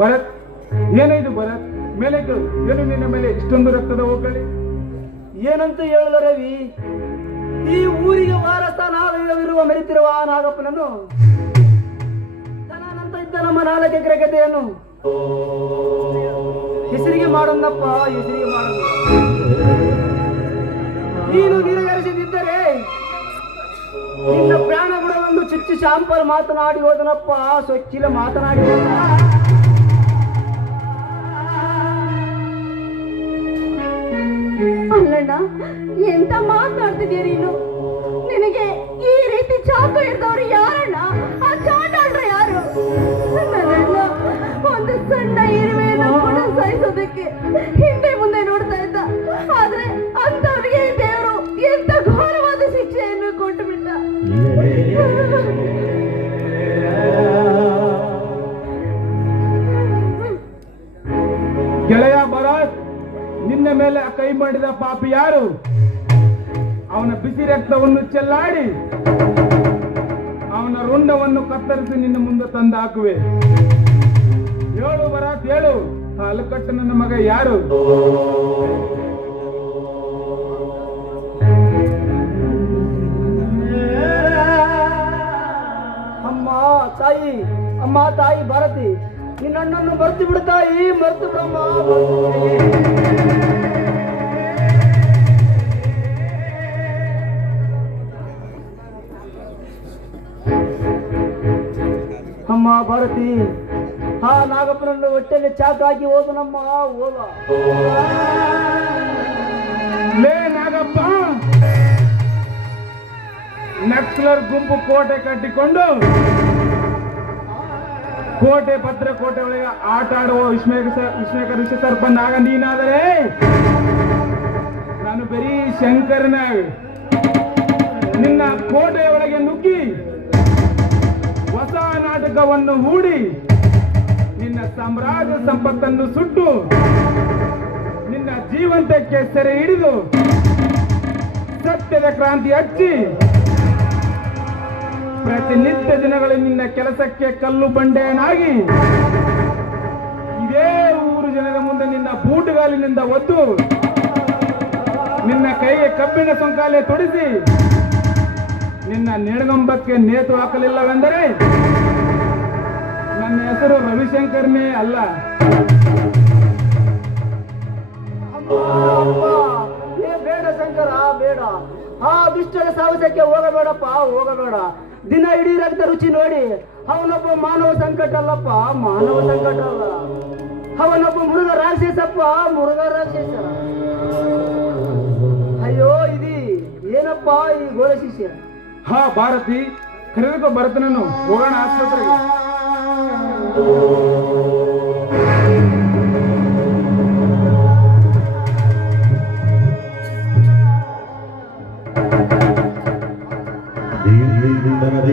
ಭರತ್? ಏನಿದು ಭರತ್? ಮೇಲೆ ಏನು ನಿನ್ನ ಮೇಲೆ ಇಷ್ಟೊಂದು ರಕ್ತದ ಹೋಗಲಿ? ಏನಂತ ಹೇಳಲು ರವಿ? ಈ ಊರಿಗೆ ವಾರಸ್ಥಾನವಿರುವ ಮೆರೆತಿರುವ ಆ ನಾಗಪ್ಪನನ್ನು? ಇದ್ದ ನಮ್ಮ ನಾಲ್ಕು ಎಕರೆ ಗದ್ದೆಯನ್ನು ಹೆಸರಿಗೆ ಮಾಡೋಣಪ್ಪ, ಹೆಸರಿಗೆ ಮಾಡೋಣ ನೀನು ನಿರಗರಿಸದಿದ್ದರೆ ಶಾಂಪಲ್ ಮಾತನಾಡಿ ಹೋದನಪ್ಪ ಸೊಕ್ಕಿಲ ಮಾತನಾಡಿ ಅಲ್ಲಣ್ಣ ಎಂತ ಮಾತಾಡ್ತಿದ್ಯಾ ನೀನು? ನಿನಗೆ ಈ ರೀತಿ ಚಾಕು ಹಿಡ್ದವ್ರು ಯಾರಣ್ಣ? ಆ ಯಾರು? ನನ್ನಣ್ಣ ಒಂದು ಸಣ್ಣ ಇರುವೆಯನ್ನು ಕೂಡ ಸಹಿಸೋದಕ್ಕೆ ಹಿಂದೆ ಗೆಳೆಯ ಭರತ್ ನಿನ್ನ ಮೇಲೆ ಕೈ ಮಾಡಿದ ಪಾಪ ಯಾರು? ಅವನ ಬಿಸಿ ರಕ್ತವನ್ನು ಚೆಲ್ಲಾಡಿ, ಅವನ ರುಂಡವನ್ನು ಕತ್ತರಿಸಿ ನಿನ್ನ ಮುಂದೆ ತಂದು ಹಾಕುವೆ ಹೇಳು ಬರಾತ್ ಹೇಳು. ಕಾಲು ಕಟ್ಟ ನನ್ನ ಮಗ ಯಾರು? ಅಮ್ಮ ತಾಯಿ ಭಾರತಿ ನಿನ್ನಣ್ಣನ್ನು ಮರ್ತು ಬಿಡು ತಾಯಿ ಮರ್ತು ಬಿಡಮ್ಮ ಮರ್ತು ಬಿಡು. ಅಮ್ಮ ಭಾರತಿ ಆ ನಾಗಪ್ಪನನ್ನು ಹೊಟ್ಟೆಗೆ ಚಾಕ್ ಹಾಕಿ ಹೋದನಮ್ಮ ಹೋದ ಲೇ ನಾಗಪ್ಪ ನಕ್ಸಲರ್ ಗುಂಪು ಕೋಟೆ ಕಟ್ಟಿಕೊಂಡು ಕೋಟೆ ಪತ್ರ ಕೋಟೆ ಒಳಗೆ ಆಟ ಆಡುವ ವಿಸ್ಮಯ ವಿಸ್ಮಯಕರ ವಿಷಸರ್ಪ ನಾಗ ನೀನಾದರೆ ನಾನು ಬರೀ ಶಂಕರನ ನಿನ್ನ ಕೋಟೆ ಒಳಗೆ ನುಗ್ಗಿ ಹೊಸ ನಾಟಕವನ್ನು ಹೂಡಿ ನಿನ್ನ ಸಾಮ್ರಾಜ್ಯ ಸಂಪತ್ತನ್ನು ಸುಟ್ಟು ನಿನ್ನ ಜೀವಂತಕ್ಕೆ ಸೆರೆ ಹಿಡಿದು ಸತ್ಯದ ಕ್ರಾಂತಿ ಹಚ್ಚಿ ಪ್ರತಿನಿತ್ಯ ದಿನಗಳು ನಿನ್ನ ಕೆಲಸಕ್ಕೆ ಕಲ್ಲು ಬಂಡೆಯನಾಗಿ ಇದೇ ಊರು ಜನರ ಮುಂದೆ ನಿನ್ನ ಬೂಟುಗಾಲಿನಿಂದ ಒದ್ದು ನಿನ್ನ ಕೈಗೆ ಕಬ್ಬಿಣ ಸೊಂಕಾಲೆ ತೊಡಿಸಿ ನಿನ್ನ ನೆಣಗಂಬಕ್ಕೆ ನೇತು ಹಾಕಲಿಲ್ಲವೆಂದರೆ ನನ್ನ ಹೆಸರು ರವಿಶಂಕರ್ನೇ ಅಲ್ಲ. ಬೇಡ ಶಂಕರ ಬೇಡ. ಆ ದುಷ್ಟರ ಸಾಹಸಕ್ಕೆ ಹೋಗಬೇಡಪ್ಪ, ಹೋಗಬೇಡ. ದಿನ ಇಡೀ ರಕ್ತ ರುಚಿ ನೋಡಿ. ಅವನೊಬ್ಬ ಮಾನವ ಸಂಕಟ ಅಲ್ಲಪ್ಪ, ಮಾನವ ಸಂಕಟ ಅಲ್ಲ. ಅವನೊಬ್ಬ ಮೃಗ ರಾಕ್ಷಸಪ್ಪ, ಮೃಗ ರಾಕ್ಷಸ. ಅಯ್ಯೋ, ಇದಿ, ಏನಪ್ಪ ಈ ಗೋಳ ಶಿಷ್ಯ? ಹಾ, ಭಾರತಿ, ಕರೆದುಕೋ ಭರತನನ್ನು ಹೋಗೋಣ ಆಸ್ಪತ್ರೆಗೆ.